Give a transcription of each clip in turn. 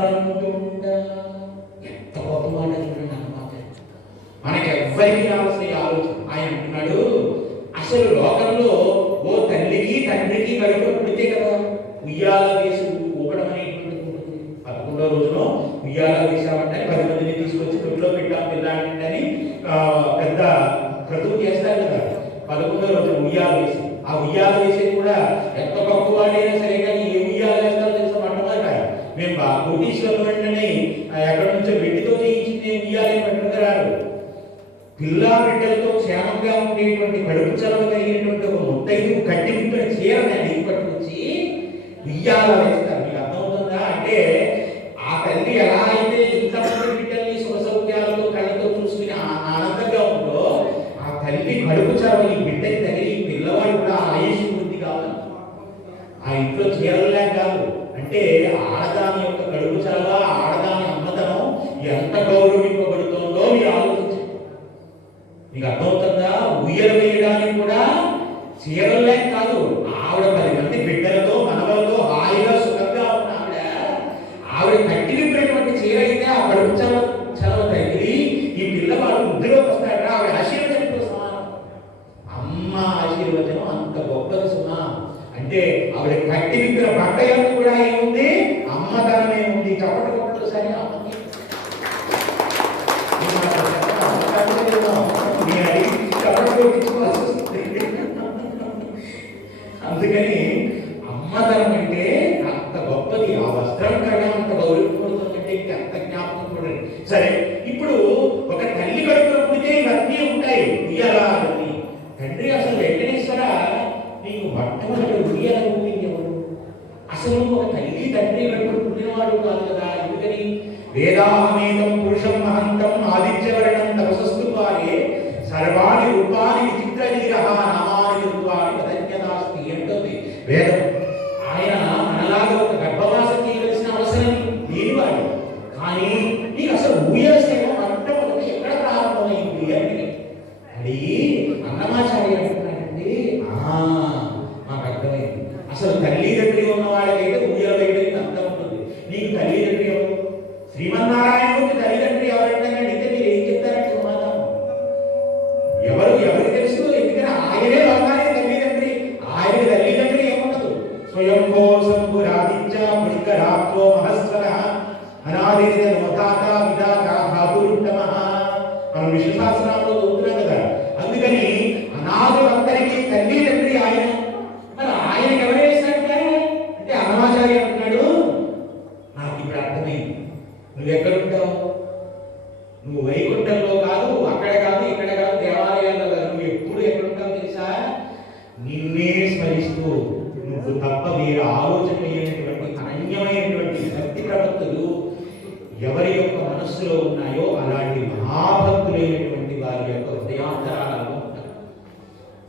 ఆనందుండా. ఎంత గొప్ప మాట చూడండి అన్నమాట. మనకి ఎవ్వరికి రావాల్సిన ఆలోచన. ఆయన అంటున్నాడు, అసలు లోకంలో ఓ తల్లికి తండ్రికి కడుపు పుడితే కదా ఉయ్యాల వేసి ఊపడం అనేటువంటిది ఉంటుంది. 11వ రోజున ఉయ్యాల వేసామంటే 10 మందిని తీసుకొచ్చి తొట్టిలో పెట్టాం పిల్లాడిని అని పెద్ద క్రతువు చేస్తారు కదా. 11వ రోజున ఉయ్యాల వేసి, ఆ ఉయ్యాల వేసేది కూడా ఎంత గొప్పవాడైనా సరే కానీ ఏ ఉయ్యాల వేస్తారో తెలుసా మొట్టమొదట మేము కోటీశ్వరులు వెంటనే ఎక్కడి నుంచో వెండితో చేయించింది ఉయ్యాలే పట్టుకురారు. పిల్లా బిడ్డలతో క్షేమంగా ఉండేటువంటి కడుపు చలవ కలిగినటువంటి ఒక ముత్తైదు కట్టి ముట్టిన చీరని అడిగి పట్టుకొచ్చి ఉయ్యాల వేస్తారు. మీకు అర్థమవుతుందా? అంటే ఆ తల్లి ఎలా అయితే ఇంతమంది బిడ్డల్ని సుఖ సౌఖ్యాలతో కళ్ళతో చూసుకుని ఆనందంగా ఉందో, ఆ తల్లి కడుపు చలవ ఈ బిడ్డకి తగిలి పిల్లవాడు కూడా ఆయుష్ వృద్ధి కావాలి. ఆ ఇంట్లో చీరలే కాదు అంటే ఆడదాని యొక్క కడుపు చలవ, ఆడదాని అమ్మతనం ఎంత గౌరవింపబడుతుందో మీరు ఆలోచించండి. మీకు అర్థమవుతుందా? ఉయ్యలు వేయడానికి కూడా చీరలే కాదు, ఆవిడ 10 మంది బిడ్డలతో మనవలతో హాయిగా సుఖంగా ఉన్న ఆవిడ కట్టి విప్పినటువంటి చీర అయితే ఆ కడుపు చలవ తగిలి ఈ పిల్లవాడు వృద్ధిలోకి వస్తాడు. ఆవిడ ఆశీర్వచనంతో సమానం. అమ్మ ఆశీర్వచనం అంత గొప్పది సుమా. అంటే ఆవిడ కట్టి విప్పిన బట్టలకు కూడా ఏముంది? అమ్మతనమే ఉంది. చప్పటి కొట్టలు సరే అమ్మకి అందుకని అమ్మతనం అంటే అంత గొప్పది. ఆ వస్త్రం కన్నా అంత గౌరవింపబడుతుందంటే అంత జ్ఞాపకం చూడండి. సరే, ఇప్పుడు ఒక తల్లి కడుపులో పుడితే ఇవన్నీ ఉంటాయి. ఉయ్యాలని తండ్రి అసలు వెంకటేశ్వర నీకు మొట్టమొదటి ఉయ్యాల పుట్టింది ఎవరు? అసలు ఒక తల్లి తండ్రి కడుపులో పుట్టినవాడు కాదు కదా. ఎందుకని? వేదాహమేకం పురుషం మహంతం ఆదిత్యవర్ణం తపసస్తు వారే సర్వాణి రూపాన్ని విచిత్ర నీరహ నామాని రూపాన్ని తదన్యదాస్తి అంటుంది వేదం. ఆయన మనలాగా ఒక గర్భవాసం చేయవలసిన అవసరం లేనివాడు. కానీ నీకు అసలు ఊయల సేవ మొట్టమొదటి ఎక్కడ ప్రారంభమైంది అని అడిగి అన్నమాచార్య అంటున్నాడండి. మాకు అర్థమైంది. అసలు తల్లిదండ్రి ఉన్న వాళ్ళకైతే ఊయల వేయడానికి అర్థం ఉంటుంది. నీకు తల్లిదండ్రి ఎవరు? శ్రీమన్నారాయణుడికి తల్లిదండ్రి ఎవరంటే అడిగితే మీరు ఏం చెప్తారంటే సమాధానం ఎవరికి తెలుసు? ఎందుకంటే ఆయనే లోకానికి తల్లిదండ్రి. ఆయన తల్లిదండ్రి ఏముండదు. స్వయంభో సంపురాదిత్య పుష్కరాత్వో మహస్వర అనాదిత నోతాత విధాత ధాతురుత్తమః. మనం విష్ణు సహస్రనామంలో చదువుతున్నాం కదా. అందుకని అనాథులందరికీ తల్లిదండ్రి ఆయన. మరి ఆయనకి ఎవరు వేసినట్టే అంటే అన్నమాచార్య అంటున్నాడు, నాకు ఇప్పుడు అర్థమైంది. నువ్వు ఎక్కడుంటావు? నువ్వు వైకుంఠంలో కాదు, అక్కడ కాదు, ఇక్కడ కాదు, దేవాలయాల్లో కాదు. నువ్వు ఎప్పుడు ఎక్కడుంటావు తెలుసా? నిన్నే స్మరిస్తూ నువ్వు తప్ప వేరే ఆలోచన లేనటువంటి అనన్యమైనటువంటి భక్తి ప్రవక్తలు ఎవరి యొక్క మనస్సులో ఉన్నాయో అలాంటి మహాభక్తులైనటువంటి వారి యొక్క హృదయాంతరాలలో ఉంటారు.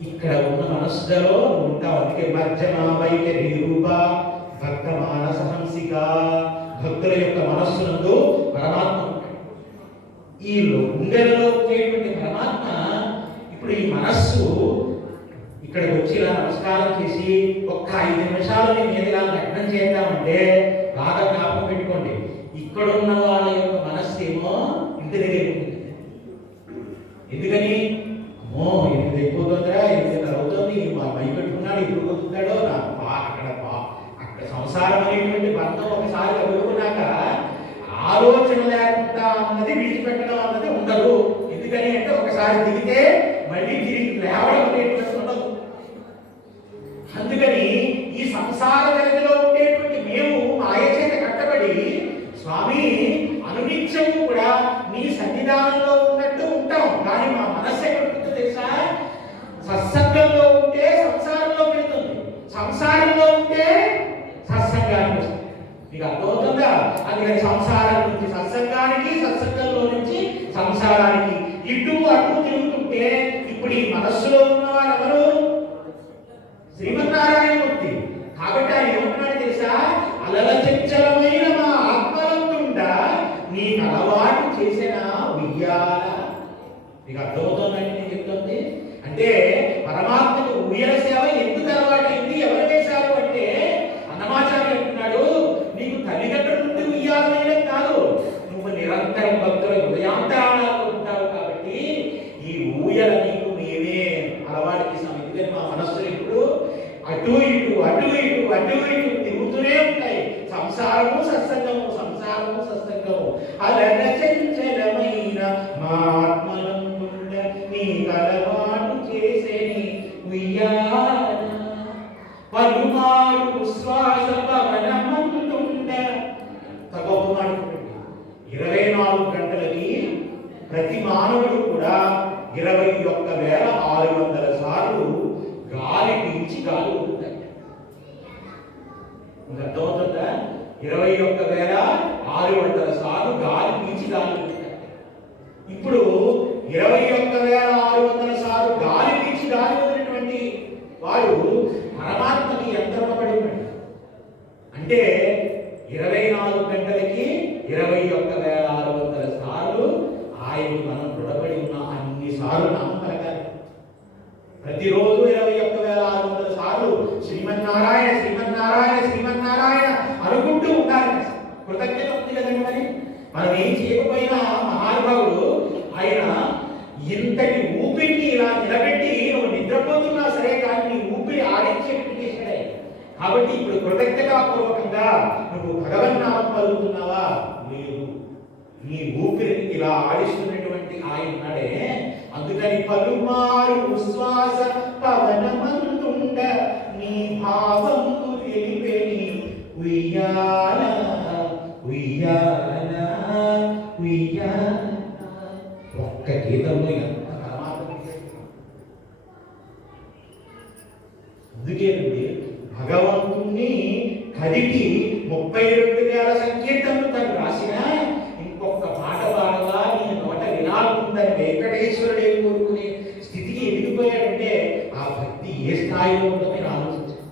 ఇక్కడ ఉన్న మనస్సులో నువ్వు ఉంటావు. అందుకే మధ్యమా వైఖరి రూప భక్త మానస హంసిక. భక్తుల యొక్క మనస్సునందు పరమాత్మ ఉంటాడు. ఈ గుండెలలో ఉండేటువంటి పరమాత్మ ఇప్పుడు ఈ మనస్సు ఇక్కడికి వచ్చి ఇలా నమస్కారం చేసి ఒక్క 5 నిమిషాలు నేను ఇలా లగ్నం చేద్దామంటే బాగా జ్ఞాపకం పెట్టుకోండి. ఇక్కడున్న వాళ్ళ యొక్క మనస్సు ఏమో ఇంటి దగ్గర ఉంటుంది. ఎందుకని? అమ్మో 8 అయిపోతుందిరా, 8:30 అవుతుంది, మా బయట పెట్టుకున్నాడు, ఇప్పుడు పోతున్నాడో అక్కడ సంసారం అనేటువంటి బంధం ఒకసారి కలుగుకున్నాక ఆలోచన లేకుండా అన్నది విడిచిపెట్టడం అన్నది ఉండదు. ఎందుకని అంటే ఒకసారి దిగితే మళ్ళీ తిరిగి లేవడం అనేటువంటి ఉండదు. అందుకని ఈ సంసార జగతిలో ఉండేటువంటి మేము మాయ చేత కట్టబడి స్వామి అనునిత్యము కూడా నీ సన్నిధానంలో ఉన్నట్టు ఉంటాం. కానీ మా మనస్సు ఎక్కడుంటుందో తెలుసా? సత్సంగంలో ఉంటే సంసారంలో వెళ్తుంది, సంసారంలో ఉంటే సత్సంగానికి వస్తుంది. మీకు అర్థమవుతుందా? అందుకని సంసారం నుంచి సత్సంగానికి, సత్సంగంలో నుంచి సంసారానికి ఇటు అటు తిరుగుతుంటే ఇప్పుడు ఈ మనస్సులో ఉన్నవారు ఎవరు? శ్రీమన్నారాయణమూర్తి. కాబట్టి ఆయన ఏమంటున్నాడు తెలుసా? అలల చంచలమైన మా ఆత్మలంతుండా నీ అలవాటు చేసిన ఉయ్యాల. మీకు అర్థమవుతుందండి నేను చెప్తుంది? అంటే పరమాత్మకు ఉయ్యాల సేవ ఎందుకు అలవాటైంది? ఎవరు వేశారు అంటే అన్నమాచార్య అంటున్నాడు, నీకు తల్లిదండ్రుల నుండి ఉయ్యాలమైన సత్సంగము, సంసారము సత్సంగము. అలన చంచలమైన మా ఆత్మనందుండ నీ కలవాటు చేసేని ఉయ్యాల పలుమారు శ్వాస పవనమందుండ. తగొప్పమాట 24 గంటలకి ప్రతి మానవుడు కూడా 21,600 సార్లు గాలి పీల్చి గాలి వదులుతాడు. అర్థమవుతుందా? 21,600 సార్లు గాలి పీల్చి గాలి వదులుతాడు. ఇప్పుడు 21,600 సార్లు గాలి పీల్చి గాలి వదిలినటువంటి వాడు పరమాత్మకి యంత్రపడి ఉన్నాడు. అంటే 24 గంటలకి 21,600 సార్లు ఆయన్ని మనం రుణపడి ఉన్న అన్ని సార్లు నామం పలకాలి. ప్రతిరోజు 21,600 సార్లు శ్రీమన్నారాయణ శ్రీమన్నారాయణ శ్రీమన్నారాయణ అనుకుంటూ ఉండాలి. కృతజ్ఞత ఉంది కదండి. మరి మనం ఏం చేయకపోయినా మహానుభావుడు ఆయన ఇంతటి ఊపిరిని ఇలా నిలబెట్టి నువ్వు నిద్రపోతున్నా సరే కానీ నీ ఊపిరి ఆడించేట్టు చేశాడే. కాబట్టి ఇప్పుడు కృతజ్ఞతాపూర్వకంగా నువ్వు భగవన్నామం పలుకుతున్నావా? లేదు. నీ ఊపిరిని ఇలా ఆడిస్తున్నటువంటి ఆయన ఉన్నాడే. అందుకని పలుమారు ఉశ్వాస పవనమందుండ నీ భావము తెలిపెని ఉయ్యాల ఉయ్యాల ఉయ్యాల. ఒక్క గీతంలో ఎంత పరమాత్మ. అందుకేనండి భగవంతుణ్ణి కదిపి 32,000 సంకీర్తనలు తను రాసిన ఇంకొక పాట పాడగా నీ నోట వినాలనుందని వెంకటేశ్వరుడే కోరుకునే స్థితికి ఎదిగిపోయాడంటే ఆ భక్తి ఏ స్థాయిలో ఉందో నేను ఆలోచించాను.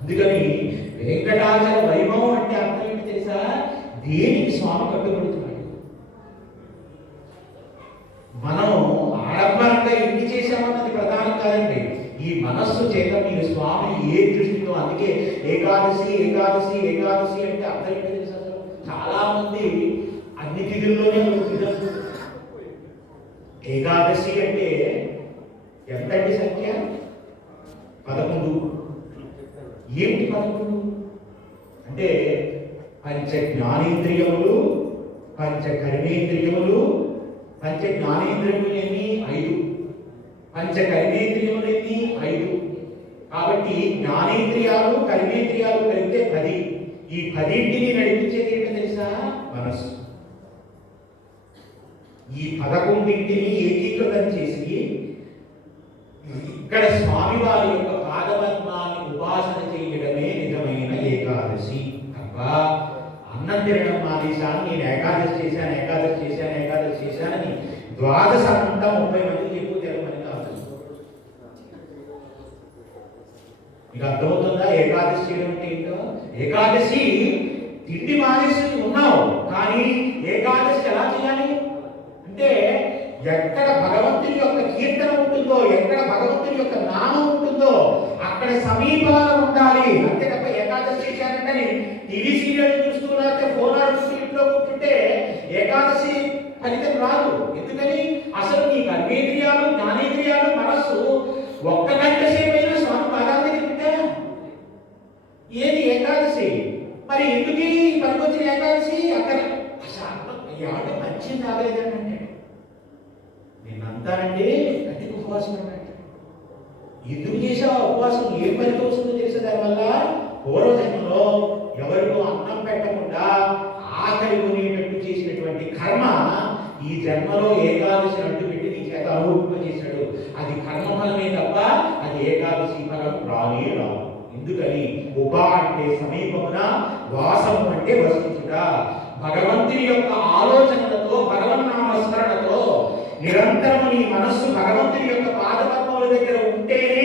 అందుకని వెంకటాచల వైభవం అంటే అర్థం ఏంటి తెలుసా? దేనికి స్వామి కట్టుబడుతున్నాడు. మనం ఆడంబరంగా ఎన్ని చేశామన్నది ప్రధానం కాదండి. ఈ మనస్సు చేత మీరు స్వామి ఏ దృష్టితో, అందుకే ఏకాదశి ఏకాదశి ఏకాదశి అంటే అర్థం ఏంటో తెలుసా? చాలా మంది అన్ని తిథుల్లోనే ఏకాదశి అంటే ఎంతండి సంఖ్య? 11. ఏమిటి 11 అంటే? పంచ జ్ఞానేంద్రియములు, పంచ కర్మేంద్రియములు. పంచ జ్ఞానేంద్రియములు ఎన్ని? 5. పంచ కర్మేంద్రియములు ఎన్ని? 5. కాబట్టి జ్ఞానేంద్రియాలు కర్మేంద్రియాలు కలిపితే 10. ఈ 10ంటిని నడిపించేది ఏంటో తెలుసా? మనస్సు. ఈ 11ంటిని ఏకీకృతం చేసి ఇక్కడ స్వామి వారి యొక్క పాదపద్మాన్ని ఉపాసన చేయడమే నిజమైన ఏకాదశి. అబ్బా అన్నం తినడం మానేశాను, నేను ఏకాదశి చేశాను ఏకాదశి చేశాను ఏకాదశి చేశానని ద్వాదశ అంతా 30 మందికి ఎక్కువ తెలమని కాదు. మీకు అర్థమవుతుందా ఏకాదశి చేయడం అంటే ఏంటో? ఏకాదశి తిండి మానేసి ఉన్నావు, కానీ ఏకాదశి ఎలా చేయాలి అంటే ఎక్కడ భగవంతుని యొక్క కీర్తన ఉంటుందో, ఎక్కడ భగవంతుని యొక్క నామం ఉంటుందో అక్కడ సమీపాన ఉండాలి. అంతే తప్ప ఏకాదశి చేశానంటే టీవీ సీరియల్ చూస్తూ లేకపోతే ఫోన్ ఆడుతూ ఇంట్లో కూర్చుంటే ఏకాదశి ఫలితం రాదు. ఎందుకని? అసలు నీ కర్మేంద్రియాలు జ్ఞానేంద్రియాలు మనస్సు 1 గంట సేపు అయినా స్వామి పాదాల దగ్గర పెట్టా. ఏది ఏకాదశి? మరి ఎందుకు పనికొచ్చిన ఏకాదశి? అక్కడ అసలు మంచిది తాగలేదండి అంటే నేను అంటానండి కటిక ఉపవాసం అన్నట్టు. ఎందుకు చేసావు ఉపవాసం? ఏం పనికి వస్తుందో తెలిసే దానివల్ల పూర్వజన్మలో ఎవరికో అన్నం పెట్టకుండా ఆకలి కొనేటట్టు చేసినటువంటి కర్మ ఈ జన్మలో ఏకాదశి అంటూ పెట్టి నీ చేత అనుభవింపజేశాడు. అది కర్మ ఫలమే తప్ప అది ఏకాదశి ఫలం రానే రాదు. ఎందుకని? ఉప అంటే సమీపమున, వాసము అంటే వసించుట. భగవంతుని యొక్క ఆలోచనలతో భగవన్నామ స్మరణతో నిరంతరము నీ మనస్సు భగవంతుని యొక్క పాదపద్మముల దగ్గర ఉంటేనే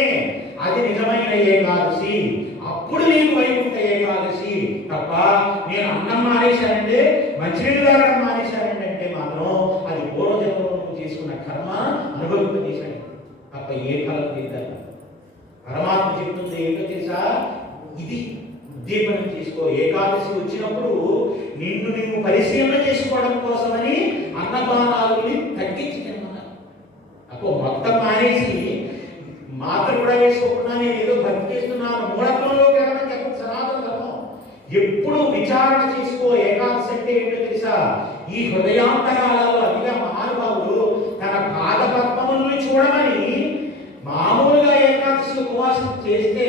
అది నిజమైన ఏకాదశి. అప్పుడు నీకు వైకుంఠ ఏకాదశి. తప్ప నేను అన్నం మానేశానంటే, మంచినీళ్ళు తాగడం మానేశానంటే అంటే మాత్రం అది పూర్వజన్మలో చేసుకున్న కర్మ అనుభవింపజేశాను తప్ప ఏ ఫలం తీద్దాం. పరమాత్మ చెప్తుంది ఏంటో తెలుసా? ఇది ఉద్దీపనం చేసుకో. ఏకాదశి వచ్చినప్పుడు నిన్ను పరిశీలన చేసుకోవడం కోసమని అన్నపానాలని తగ్గించి తిన్నాను. అప్పుడు మొత్తం మానేసి మాత్ర కూడా వేసుకోకుండా నేను ఏదో భక్తి చేస్తున్నాను మూఢత్వంలోకి వెళ్ళమని చెప్పండి. సనాతన ధర్మం ఎప్పుడు విచార ఈ హృదయాంతరాలలో అదిగా మహానుభావుడు తన పాద పద్మములను చూడమని మామూలుగా ఏకాదశి ఉపవాసం చేస్తే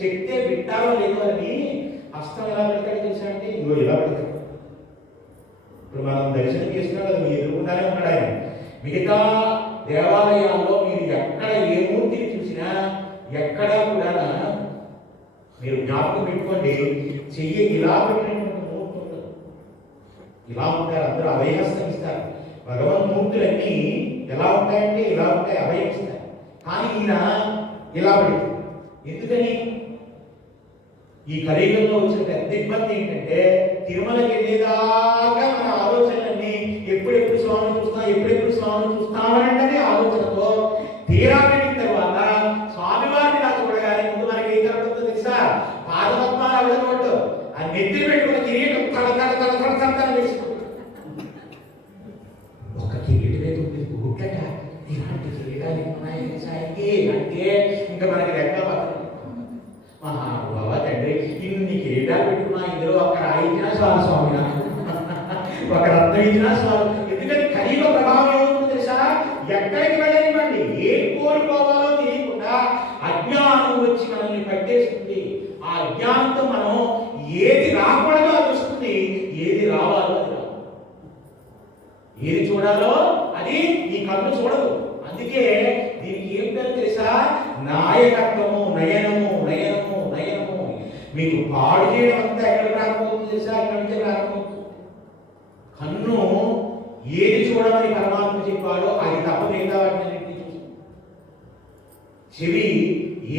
చెప్తే వింటారో లేదో అని హస్తం ఎలా పెడతాడు తెలుసా అంటే ఇగో ఇలా పెడతాడు. ఇప్పుడు మనం దర్శనం చేస్తున్నాడు అది మీ ఎదురుకుండానే ఉన్నాడు ఆయన. మిగతా దేవాలయాల్లో మీరు ఎక్కడ ఏ మూర్తిని చూసినా ఎక్కడ కూడా మీరు జ్ఞాపకం పెట్టుకోండి, చెయ్యి ఇలా పెట్టినటువంటి మూర్తి ఉండదు. ఇలా ఉంటారు, అందరూ అభయహస్తం ఇస్తారు. భగవన్మూర్తులన్నీ ఎలా ఉంటాయంటే ఇలా ఉంటాయి, అభయం ఇస్తారు. కానీ ఈయన ఇలా పెడతాడు. ఎందుకని? ఈ కలియుగంలో వచ్చిన పెద్ద ఇబ్బంది ఏంటంటే తిరుమలకి వెళ్ళేదాకా మన ఆలోచనలన్నీ ఎప్పుడెప్పుడు స్వామిని చూస్తాం, ఎప్పుడెప్పుడు స్వామిని చూస్తామనంటే ఆలోచనతో తీరా వెళ్ళిన తర్వాత స్వామివారిని నాకు చూడగానే ముందు మనకి ఏం కలుగుతుందో తెలుసా? పాదపద్మాలు అవడనట్టు ఆ నెత్తి పెట్టుకున్న కిరీటం తడ తడ తడ తడ తడ వేసుకుంటాం. ఒక కిరీటమే 9 కోట్లట. ఇలాంటి కిరీటాలు ఉన్నాయని సాయికి అంటే ఇంకా మనకి రెక్క పక్కన మహానుభావ తండ్రి ఇన్ని కిరీటాలు పెట్టుకున్నా ఇందులో ఒక రాయి ఇచ్చినా చాలు స్వామి, ఒక రత్నం ఇచ్చినా చాలు. ఎందుకంటే కలియుగ ప్రభావం ఏమవుతుందో తెలుసా? ఎక్కడికి వెళ్ళనివ్వండి, ఏం కోరుకోవాలో తెలియకుండా అజ్ఞానం వచ్చి మనల్ని పట్టేస్తుంది. ఆ అజ్ఞానంతో మనం ఏది రాకూడదో అది వస్తుంది, ఏది రావాలో అది రాదు. ఏది చూడాలో అది ఈ కన్ను చూడదు. అందుకే దీనికి ఏం పేరు తెలుసా? నాయకత్వము, నయనము, నయనము, నయనము. మీకు పాడు చేయడం అంతా ఎక్కడ రాకపోతుంది తెలుసా? ఇక్కడ నుంచి రాకపోతుంది. కన్ను ఏది చూడమని పరమాత్మ చెప్పాడో అది తప్ప మిగతా వాటిని చూస్తుంది. చెవి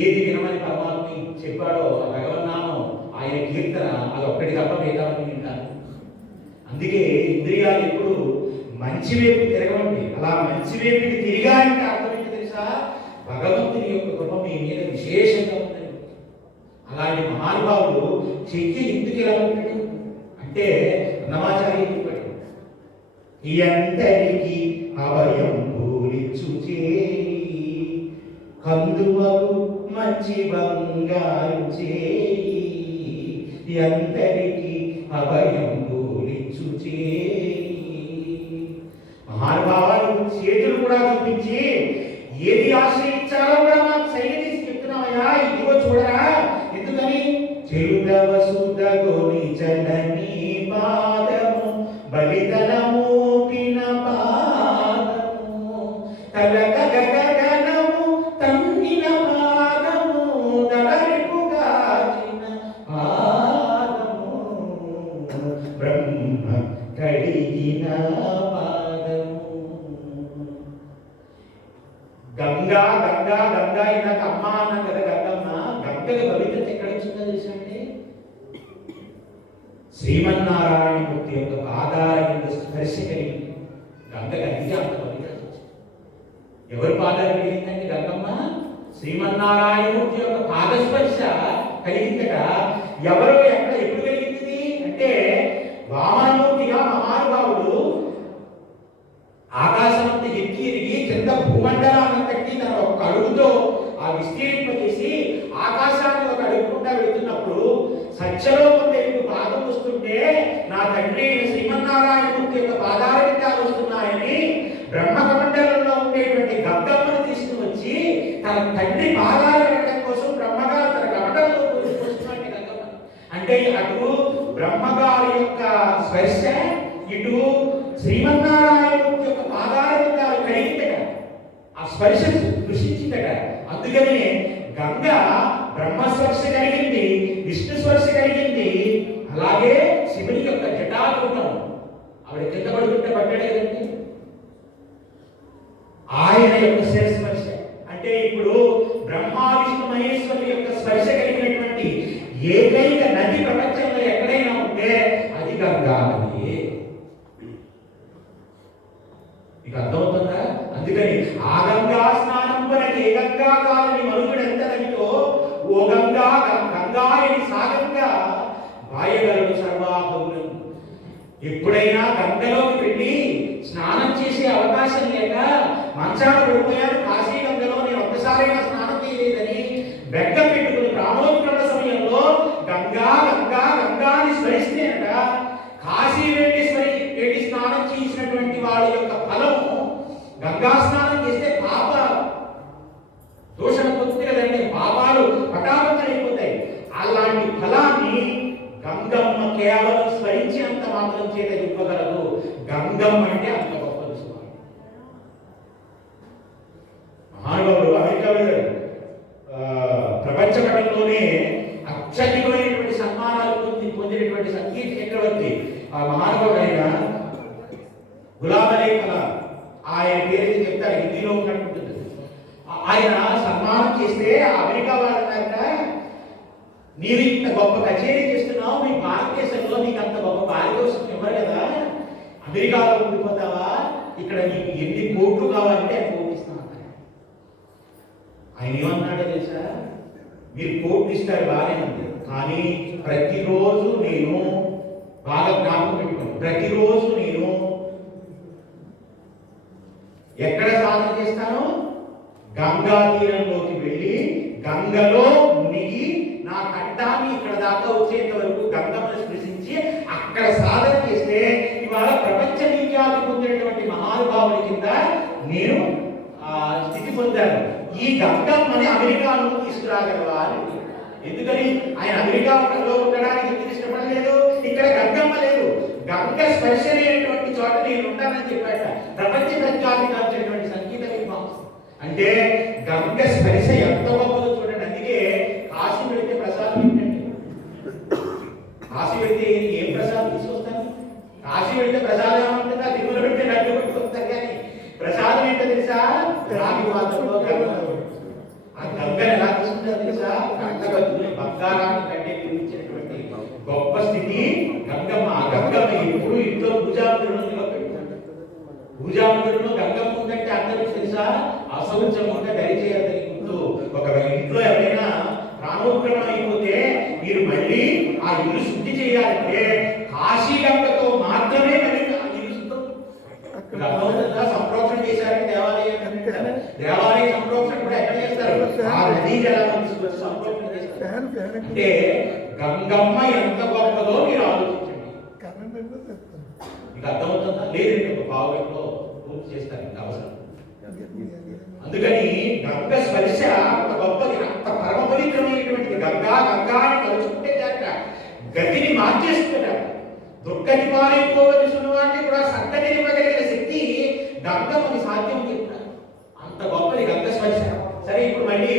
ఏది వినమని పరమాత్మ చెప్పాడో ఆ భగవన్నామం, ఆయన కీర్తన అది ఒక్కటి తప్ప మిగతా వాటిని వింటారు. అందుకే ఇంద్రియాలు ఎప్పుడు మంచి వైపు తిరగవండి. అలా మంచి వైపుకి తిరిగాయంటే అర్థం ఏంటి తెలుసా? భగవంతుని యొక్క కృప మీ మీద విశేషంగా ఉందని. అలాంటి మహానుభావుడు చెయ్యి ఎందుకు ఇలా ఉంటాడు అంటే నమాచార్య చెప్పాడు, ఎంతరికి అభయం పూలిచ్చు చేయి కందువకు మంచి బంగారు చేయి, ఎంతరికి అభయం పూలిచ్చు చేయి. మహానుభావాలు చేతులు కూడా చూపించి ఏది ఆశ్రయించాలో కూడా మాకు సైనిక చెప్తున్నామయ్యా, ఇదిగో చూడరా. ఎందుకని? చెరుదవ సుద్దగోని చలని పాదము బలితనము పిన పాదము తలక గగనము తన్నిన పాదము తలరిపుగాచిన పాదము బ్రహ్మ కడిగిన గంగా గంగా గంగా ఇందాక అమ్మ అన్నాం కదా, గంగమ్మ. గంగకి పవిత్రత ఎక్కడ వచ్చిందో తెలుసా అండి? శ్రీమన్నారాయణమూర్తి యొక్క పాదాల కింద స్పర్శ కలిగింది. గంగకి అందుకే అంత పవిత్రత వచ్చింది. ఎవరి పాదాలు కలిగిందండి గంగమ్మ? శ్రీమన్నారాయణమూర్తి యొక్క పాదస్పర్శ కలిగిందట. ఎవరు ఎక్కడ ఎప్పుడు కలిగింది అంటే వామనమూర్తిగా మహానుభావుడు ఆకాశమంతా ఎక్కి ఎరిగి కింద భూమండలాన్ని కట్టి తన ఒక అడుగుతో ఆ విస్తీర్ణింపజేసి ఆకాశాన్ని ఒక అడుగుకుండా వెళుతున్నప్పుడు సత్యలోకం దగ్గరకు పాదం వస్తుంటే నా తండ్రి శ్రీమన్నారాయణమూర్తి యొక్క పాదాల కింద వస్తున్నాయని బ్రహ్మకమండలంలో ఉండేటువంటి గంగమ్మను తీసుకుని వచ్చి తన తండ్రి పాదాలు వెళ్ళడం కోసం బ్రహ్మగారు తన కమండలంలో వస్తున్నట్టు గంగమ్మ. అంటే అటు బ్రహ్మగారి యొక్క స్పర్శ, ఇటు శ్రీమన్నారాయణమూర్తి యొక్క పాదాల కింద కలిగిందట. ఆ స్పర్శ దృష్టించిందట. అందుకనే గంగ బ్రహ్మస్పర్శ కలిగింది, విష్ణు స్పర్శ కలిగింది. అలాగే శివుని యొక్క జటాకూటం ఆవిడ కింద పడుతుంటే పట్టాడే కదండి, ఆయన యొక్క స్పర్శ. అంటే ఇప్పుడు బ్రహ్మ విష్ణు మహేశ్వరుల యొక్క స్పర్శ కలిగినటువంటి ఏకైక నది ప్రపంచంలో ఎక్కడైనా ఉంటే అది గంగా నది. మీకు అర్థమవుతుందా? అందుకని ఆ గంగా స్నానం వరకు ఏ గంగా కాలని మరుగుడు ఎంత నదితో ఓ గంగా గంగాయని సాగంగా బాయగలడు సర్వాభవులను. ఎప్పుడైనా గంగలోకి వెళ్ళి స్నానం చేసే అవకాశం లేక మంచాలు పడిపోయారు కాశీ గంగలో, నేను ఒక్కసారైనా స్నానం చేయలేదని బెగ్గ పెట్టుకుని ప్రాణోత్పన్న సమయంలో గంగా గంగా గంగా అని స్మరిస్తేనట కాశీ వెళ్ళి స్నానం గంగా స్నానం చేస్తే పాప దోషం పొందుతుంది కదండి, పాపాలు పటాపంచలైపోతాయి. అలాంటి ఫలాన్ని గంగమ్మ కేవలం స్మరించినంత మాత్రం చేత ఇవ్వగలదు. గంగమ్మ అంటే అంత గొప్పది స్వామి. మహానుభావుడు అమెరికా వెళ్ళాడు. ప్రపంచ పటంలోనే అత్యధికమైనటువంటి సన్మానాలు పొందినటువంటి సంగీత చక్రవర్తి ఆ మహానుభావుడు ఆయన గులాం అలీ కలాం. ఆయన పేరు చెప్తారు, హిందీలో ఉన్నట్టుంటుంది. ఆయన సన్మానం చేస్తే అమెరికా వాళ్ళు అన్నారట, నీవు ఇంత గొప్ప కచేరీ చేస్తున్నావు, మీ భారతదేశంలో నీకు అంత గొప్ప పారితోషికం ఇవ్వరు కదా, అమెరికాలో ఉండిపోతావా, ఇక్కడ నీకు ఎన్ని కోట్లు కావాలంటే ఆయన కోట్లు ఇస్తాను అన్నారు. ఆయన ఏమన్నాడో తెలుసా, మీరు కోట్లు ఇస్తారు బాగానే ఉంది, కానీ ప్రతిరోజు నేను బాగా జ్ఞాపకం పెట్టుకోండి, ప్రతిరోజు నేను ఎక్కడ సాధన చేస్తాను, గంగా తీరంలోకి వెళ్ళి గంగలో మునిగి నా కంఠాన్ని ఇక్కడ దాకా వచ్చేంత వరకు గంగమ్మను స్పృశించి అక్కడ సాధన చేస్తే ఇవాళ ప్రపంచ విఖ్యాతి పొందినటువంటి మహానుభావుడి కింద నేను స్థితి పొందాను. ఈ గంగమ్మని అమెరికాలో తీసుకురాగలవా అని. ఎందుకని ఆయన అమెరికాలో ఉండడానికి ఎందుకు ఇష్టపడలేదు, ఇక్కడ గంగమ్మ లేదు, గంగ స్పర్శ లేనటువంటి చోట నేను ఉంటానని చెప్పాట. ప్రపంచ ప్రఖ్యాతిగాంచినటువంటి సంగీత విద్వాంసం అంటే గంగ స్పర్శ ఎంత గొప్పదో చూడండి. అందుకే కాశీ వెళితే ప్రసాదం ఏంటండి, కాశీ వెళితే ఏం ప్రసాదం తీసుకొస్తాను, కాశీ వెళితే ప్రసాదం ఏమంటుందా, తిరుమల పెడితే లడ్డు పెట్టుకొస్తారు, కానీ ప్రసాదం ఏంటో తెలుసా, రాగి పాత్రలో గంగ. ఆ గంగను ఎలా తీసుకుంటారు తెలుసా, గంగ బంగారాన్ని కంటే పిలిచినటువంటి గొప్ప స్థితి గంగమ్మ. ఆ గంగమ్మ ఎప్పుడు ఇంట్లో పూజామందిరంలో పెట్టుకుంటారు. పూజామందిరంలో గంగమ్మ ఉందంటే అందరూ తెలుసా, అశౌచంగా దయచేయాలని ముందు. ఒకవేళ ఇంట్లో ఎవరైనా ప్రాణోత్క్రమణ అయిపోతే మీరు మళ్ళీ ఆ ఇల్లు శుద్ధి చేయాలంటే కాశీ గంగతో మాత్రమే మళ్ళీ ఆ ఇల్లు శుద్ధం. సంప్రోక్షణ చేశారంటే దేవాలయం, దేవాలయ సంప్రోక్షణ కూడా ఎక్కడ చేస్తారు, ఆ నదీ జలాన్ని తీసుకొచ్చి సంప్రోక్షణ చేస్తారు. అంటే గంగమ్మ ఎంత గొప్పదో మీరు ఆలోచించండి. మీకు అర్థమవుతుందా, లేదంటే ఒక పావుగంటలో పూర్తి చేస్తారు, ఇంకా అవసరం. అందుకని గంగ స్పర్శ అంత గొప్పది, అంత పరమ పవిత్రమైనటువంటి గంగా. గంగాని తలుచుకుంటే జాక గతిని మార్చేస్తున్నాడు. దుర్గతి పాలైపోవలసిన వాటిని కూడా సక్కని ఇవ్వగలిగిన శక్తి గంగమ్మకి సాధ్యం చెప్తారు. అంత గొప్పది గంగ స్పర్శ. సరే, ఇప్పుడు మళ్ళీ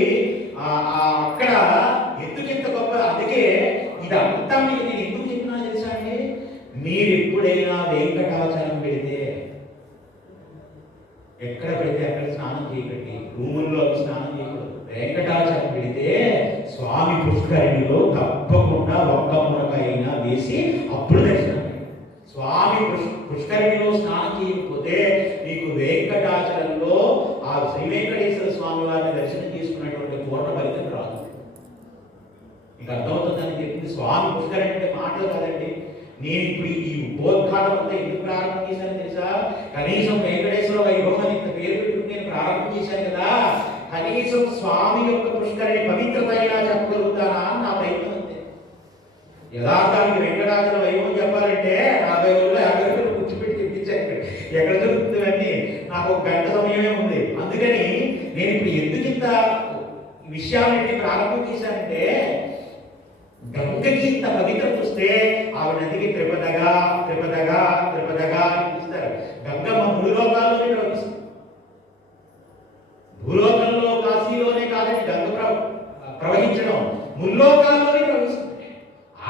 అక్కడ ఎందుకు ఇంత గొప్ప, అందుకే ఇదంతా మీకు నేను ఎందుకు చెప్పినా తెలుసా అండి, మీరు ఎప్పుడైనా వెంకటాచలం పెడితే ఎక్కడ పెడితే అక్కడ స్నానం చేయకండి, రూముల్లో స్నానం చేయకూడదు. వెంకటాచలం పెడితే స్వామి పుష్కరిణిలో తప్పకుండా ఒక్క మునకైనా వేసి అప్పుడు దర్శనం. స్వామి పుష్కరిణిలో స్నానం చేయకపోతే మీకు వెంకటాచలంలో ఆ శ్రీ వెంకటేశ్వర స్వామి వారిని దర్శనం చేసుకున్నటువంటి పూర్ణ ఫలితం రాదు. మీకు అర్థమవుతుందని చెప్పింది. స్వామి పుష్కరిణి అంటే మాటలు కాదండి. నేను ఇప్పుడు ఈ ఉపోద్ఘాతం అంతా ఎందుకు ప్రారంభం చేశాను తెలుసా, కనీసం వెంకటేశ్వర వైభవం అని ఇంత పేరు పెట్టుకుని నేను ప్రారంభం చేశాను కదా, కనీసం స్వామి యొక్క పుష్కరిణి పవిత్రత ఎలా చెప్పగలుగుతానా అని నా ప్రయత్నం అంతే. యథార్థానికి వెంకటాచల వైభవం చెప్పాలంటే 40 రోజులు 50 రోజులు కూర్చోబెట్టి తెప్పించాను. ఎక్కడ జరుగుతుందని నాకు 1 గంట సమయమే ఉంది. అందుకని నేను ఇప్పుడు ఎందుకు ఇంత విషయాలన్నీ ప్రారంభం చేశానంటే, గంగకి ఇంత పవిత్రత వస్తే ఆవిడ నదికి త్రిపదగా త్రిపదగా త్రిపదగా అని పిలుస్తారు. గంగమ్మ భూలోకాల్లోనే ప్రవహిస్తుంది. భూలోకంలో కాశీలోనే కాదని గంగ ప్రవహించడం, ముల్లోకాల్లోనే ప్రవహిస్తుంది.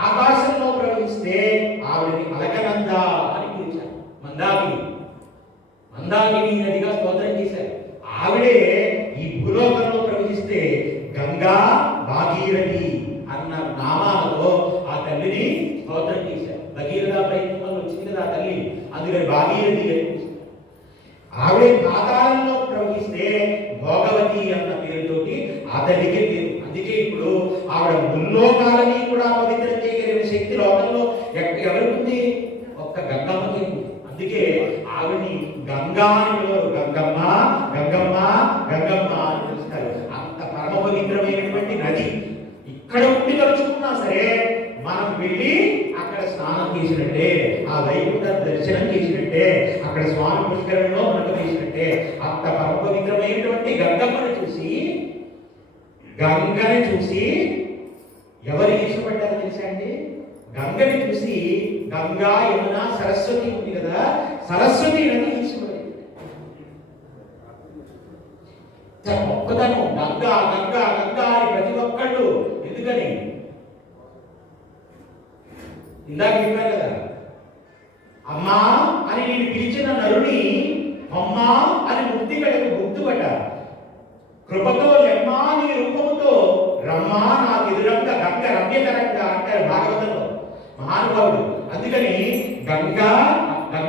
ఆకాశంలో ప్రవహిస్తే ఆవిడని అలకనంద అని పిలిచారు. మందాకిని నదిగా స్తోత్రం చేశారు. ఆవిడే ఈ భూలోకంలో ప్రవహిస్తే గంగా భాగీరథి అన్న నామాలతో ఆ తల్లిని స్తోత్రం చేశారు. భగీరథ ప్రయత్నం వల్ల వచ్చింది కదా ఆ తల్లి, అందుకని భాగీరథి ఆవిడే పాతాళంలో ప్రవహిస్తే భోగవతి అన్న పేరుతోటి ఆ తల్లికే పేరు. అందుకే ఇప్పుడు ఆవిడ ముల్లోకాలని కూడా పవిత్రం చేయగలిగిన శక్తి లోకంలో ఎవరికి ఉంది, ఒక్క గంగమ్మకి ఉంది. అందుకే ఆవిడని గంగా అని పిలవరు, గంగమ్మ గంగమ్మ గంగమ్మ అని పిలుస్తారు. అంత పరమ పవిత్రమైనటువంటి నది. ఇక్కడ ఉండి తలుచుకున్నా సరే మనం వెళ్ళి అక్కడ స్నానం చేసిన చేసినట్టే, ఆ వైకుంఠ దర్శనం చేసినట్టే, అక్కడ స్వామి పుష్కరంలో మనకు చేసినట్టే, అంత పరమ పవిత్రమైనటువంటి గంగమ్మను చూసి, గంగని చూసి ఎవరు ఇష్టపడ్డారో తెలుసా అండి? గంగని చూసి గంగా యమున సరస్వతి ఉంది కదా, సరస్వతి నది ఇష్టపడింది. గొప్పతనం గంగా గంగా గంగా అని ప్రతి ఒక్కళ్ళు. ఎందుకని? ఇందాక చెప్పారు కదా, అమ్మా అని నేను పిలిచిన నరుని అమ్మా అని ముక్తి కడకు గుర్తుపడ్డ, కృపతో లెమ్మా నీ రూపముతో రమ్మా నాకు ఎదురంగా గంగ రమ్యకరంగా అంటారు భాగవతంలో మహానుభావుడు. అందుకని గంగా